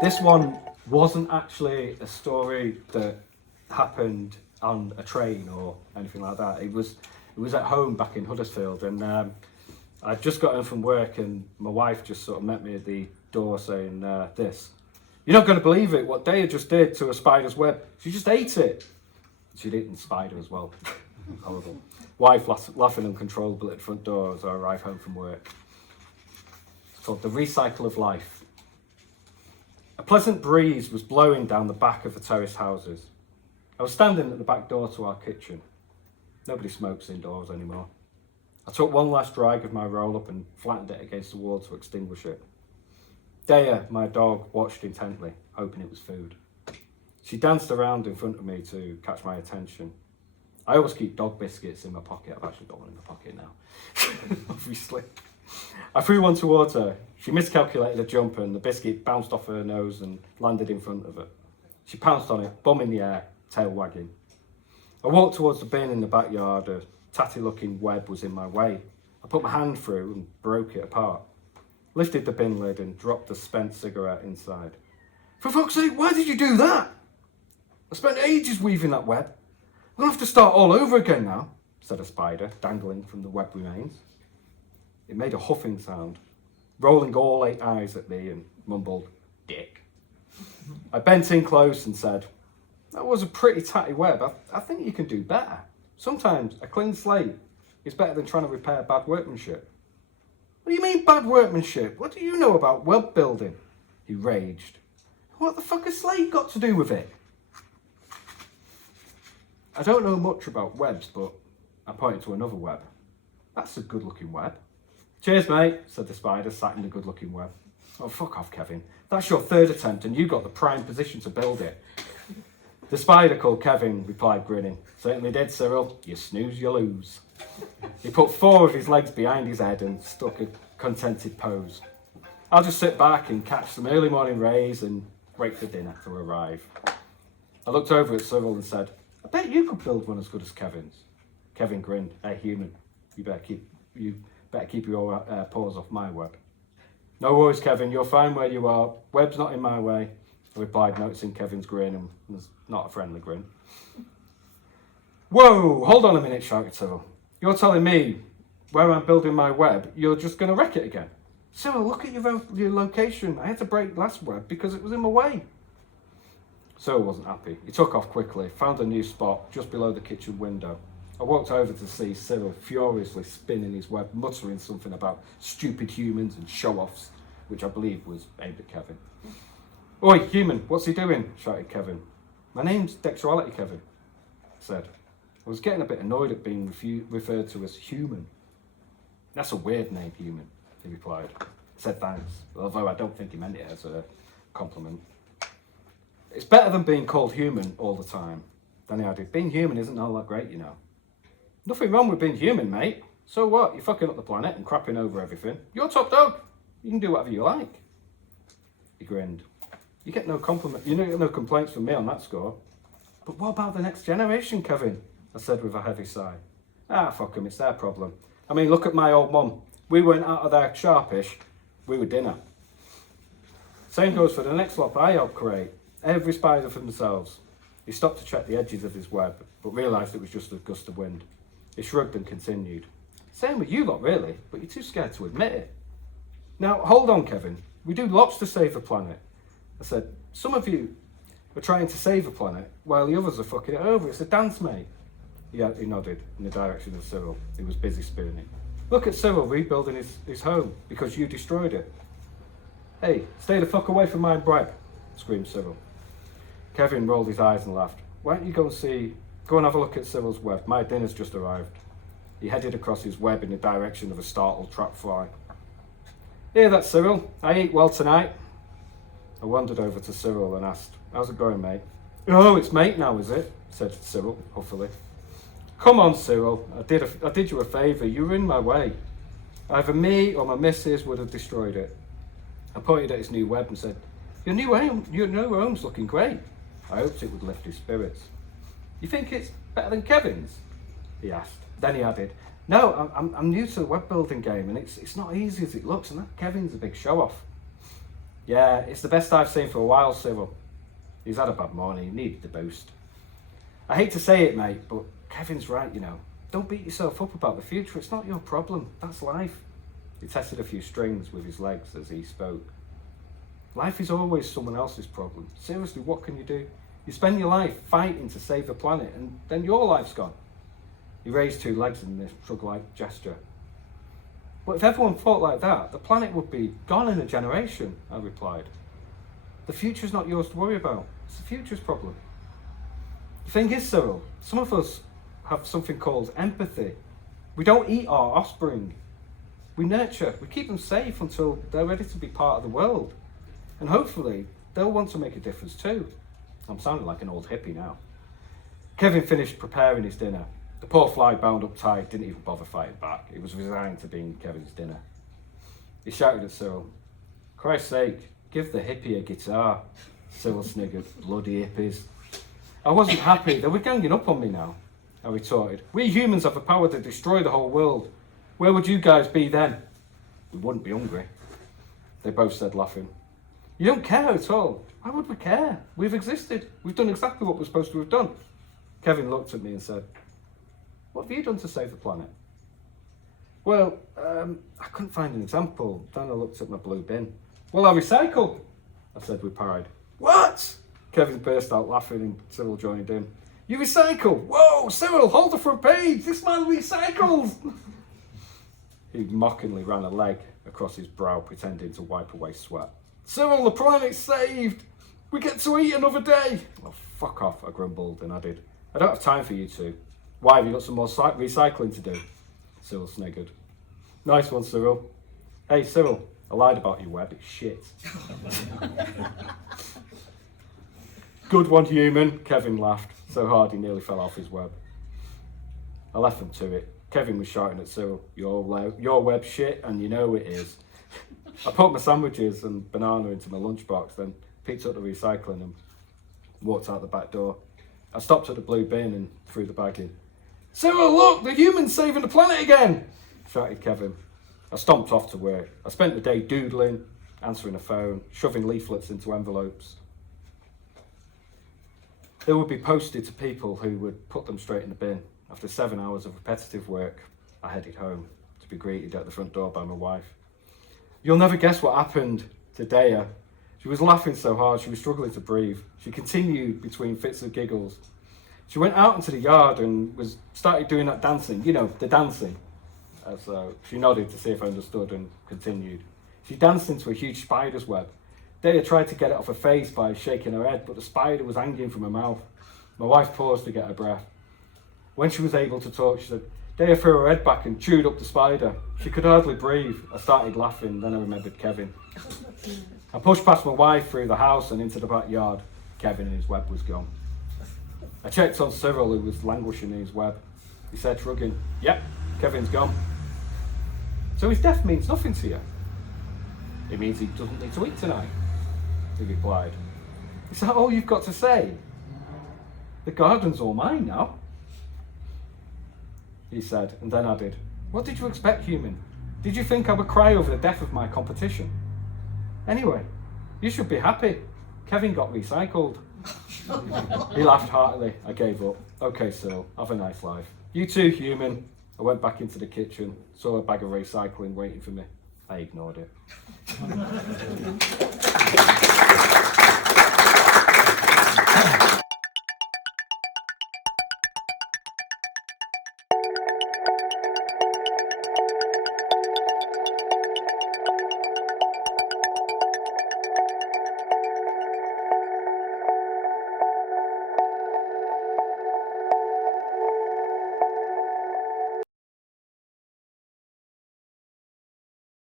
This one wasn't actually a story that happened on a train or anything like that. It was at home back in Huddersfield, and I'd just got home from work, and my wife just sort of met me at the door saying this. "You're not going to believe it, what Daya just did to a spider's web. She just ate it." She'd eaten the spider as well. Horrible. Wife laughing uncontrollably at the front door as I arrive home from work. It's called The Recycle of Life. A pleasant breeze was blowing down the back of the terraced houses. I was standing at the back door to our kitchen. Nobody smokes indoors anymore. I took one last drag of my roll-up and flattened it against the wall to extinguish it. Daya, my dog, watched intently, hoping it was food. She danced around in front of me to catch my attention. I always keep dog biscuits in my pocket. I've actually got one in my pocket now, obviously. I threw one towards her. She miscalculated a jump and the biscuit bounced off her nose and landed in front of her. She pounced on it, bum in the air, tail wagging. I walked towards the bin in the backyard. A tatty-looking web was in my way. I put my hand through and broke it apart. Lifted the bin lid and dropped the spent cigarette inside. "For fuck's sake, why did you do that?" "I spent ages weaving that web. We'll have to start all over again now," said a spider, dangling from the web remains. It made a huffing sound, rolling all 8 eyes at me and mumbled, "Dick." I bent in close and said, "That was a pretty tatty web. I think you can do better. Sometimes a clean slate is better than trying to repair bad workmanship." "What do you mean bad workmanship? What do you know about web building?" He raged. "What the fuck has slate got to do with it?" I don't know much about webs, but I pointed to another web. "That's a good-looking web." "Cheers, mate," said the spider, sat in the good-looking web. "Oh, fuck off, Kevin. That's your third attempt and you got the prime position to build it." The spider called Kevin replied, grinning. "Certainly did, Cyril. You snooze, you lose." He put 4 of his legs behind his head and stuck a contented pose. "I'll just sit back and catch some early morning rays and wait for dinner to arrive." I looked over at Cyril and said, "I bet you could build one as good as Kevin's." Kevin grinned. "Hey, human, you better keep your paws off my web." "No worries, Kevin, you're fine where you are. Web's not in my way," I replied, noticing Kevin's grin, and it was not a friendly grin. "Whoa, hold on a minute," shouted Cyril. "You're telling me where I'm building my web, you're just going to wreck it again?" "Cyril, look at your location. I had to break last web because it was in my way." Cyril wasn't happy. He took off quickly, found a new spot just below the kitchen window. I walked over to see Cyril furiously spinning his web, muttering something about stupid humans and show-offs, which I believe was aimed at Kevin. "Oi, human, what's he doing?" shouted Kevin. "My name's Dexuality, Kevin," I said. I was getting a bit annoyed at being referred to as human. "That's a weird name, human," he replied. I said thanks, although I don't think he meant it as a compliment. "It's better than being called human all the time." Then he added, "Being human isn't all that great, you know." "Nothing wrong with being human, mate. So what? You're fucking up the planet and crapping over everything. You're top dog. You can do whatever you like." He grinned. You get no complaints from me on that score." "But what about the next generation, Kevin?" I said with a heavy sigh. "Ah, fuck them, it's their problem. I mean, look at my old mum. We weren't out of there sharpish. We were dinner. Same goes for the next lot I helped create. Every spider for themselves." He stopped to check the edges of his web, but realised it was just a gust of wind. He shrugged and continued. "Same with you lot, really, but you're too scared to admit it." "Now, hold on, Kevin. We do lots to save the planet." I said, "Some of you are trying to save the planet, while the others are fucking it over. It's a dance, mate." He nodded in the direction of Cyril, who was busy spooning. "Look at Cyril rebuilding his home because you destroyed it." "Hey, stay the fuck away from my web," screamed Cyril. Kevin rolled his eyes and laughed. "Why don't you go and have a look at Cyril's web? My dinner's just arrived." He headed across his web in the direction of a startled trap fly. "Hear that, Cyril? I eat well tonight." I wandered over to Cyril and asked, "How's it going, mate?" "Oh, it's mate now, is it?" said Cyril, huffily. Come on, Cyril. I did you a favour. You were in my way. Either me or my missus would have destroyed it. I pointed at his new web and said, your new home's looking great. I hoped it would lift his spirits. You think it's better than Kevin's? He asked. Then he added, no, I'm new to the web building game and it's not easy as it looks, and that Kevin's a big show off. Yeah, it's the best I've seen for a while, Cyril. He's had a bad morning, he needed the boost. I hate to say it, mate, but Kevin's right, you know. Don't beat yourself up about the future, it's not your problem, that's life. He tested a few strings with his legs as he spoke. Life is always someone else's problem. Seriously, what can you do? You spend your life fighting to save the planet and then your life's gone. He raised two legs in this shrug-like gesture. But if everyone thought like that, the planet would be gone in a generation, I replied. The future's not yours to worry about. It's the future's problem. The thing is, Cyril, some of us have something called empathy. We don't eat our offspring. We nurture, we keep them safe until they're ready to be part of the world. And hopefully, they'll want to make a difference too. I'm sounding like an old hippie now. Kevin finished preparing his dinner. The poor fly, bound up tight, didn't even bother fighting back. He was resigned to being Kevin's dinner. He shouted at Cyril, Christ's sake, give the hippie a guitar. Cyril sniggered, bloody hippies. I wasn't happy, they were ganging up on me now, I retorted. We humans have the power to destroy the whole world. Where would you guys be then? We wouldn't be hungry. They both said, laughing. You don't care at all. Why would we care? We've existed. We've done exactly what we're supposed to have done. Kevin looked at me and said, what have you done to save the planet? Well, I couldn't find an example. Then I looked at my blue bin. Well, I recycle, I said with pride. What? Kevin burst out laughing and Cyril joined in. You recycle? Whoa, Cyril, hold the front page. This man recycles. He mockingly ran a leg across his brow, pretending to wipe away sweat. Cyril, the planet's saved. We get to eat another day. Oh, fuck off, I grumbled and added. I don't have time for you two. Why, have you got some more recycling to do? Cyril sniggered. Nice one, Cyril. Hey, Cyril, I lied about your web, it's shit. Good one, human, Kevin laughed, so hard he nearly fell off his web. I left them to it. Kevin was shouting at Cyril, your web's shit, and you know it is. I put my sandwiches and banana into my lunchbox, then picked up the recycling and walked out the back door. I stopped at the blue bin and threw the bag in. Cyril, look, the human's saving the planet again, shouted Kevin. I stomped off to work. I spent the day doodling, answering the phone, shoving leaflets into envelopes. They would be posted to people who would put them straight in the bin. After 7 hours of repetitive work, I headed home to be greeted at the front door by my wife. You'll never guess what happened to Dea. She was laughing so hard she was struggling to breathe. She continued between fits of giggles. She went out into the yard and started doing that dancing, you know, the dancing. So she nodded to see if I understood and continued. She danced into a huge spider's web. Dea tried to get it off her face by shaking her head, but the spider was hanging from her mouth. My wife paused to get her breath. When she was able to talk, she said, Dea threw her head back and chewed up the spider. She could hardly breathe. I started laughing, then I remembered Kevin. I pushed past my wife through the house and into the backyard. Kevin and his web was gone. I checked on Cyril, who was languishing in his web. He said, shrugging, yep, Kevin's gone. So his death means nothing to you? It means he doesn't need to eat tonight, he replied. Is that all you've got to say? The garden's all mine now, he said, and then added, what did you expect, human? Did you think I would cry over the death of my competition? Anyway, you should be happy. Kevin got recycled. He laughed heartily. I gave up. Okay, Cyril, have a nice life. You too, human. I went back into the kitchen, saw a bag of recycling waiting for me. I ignored it.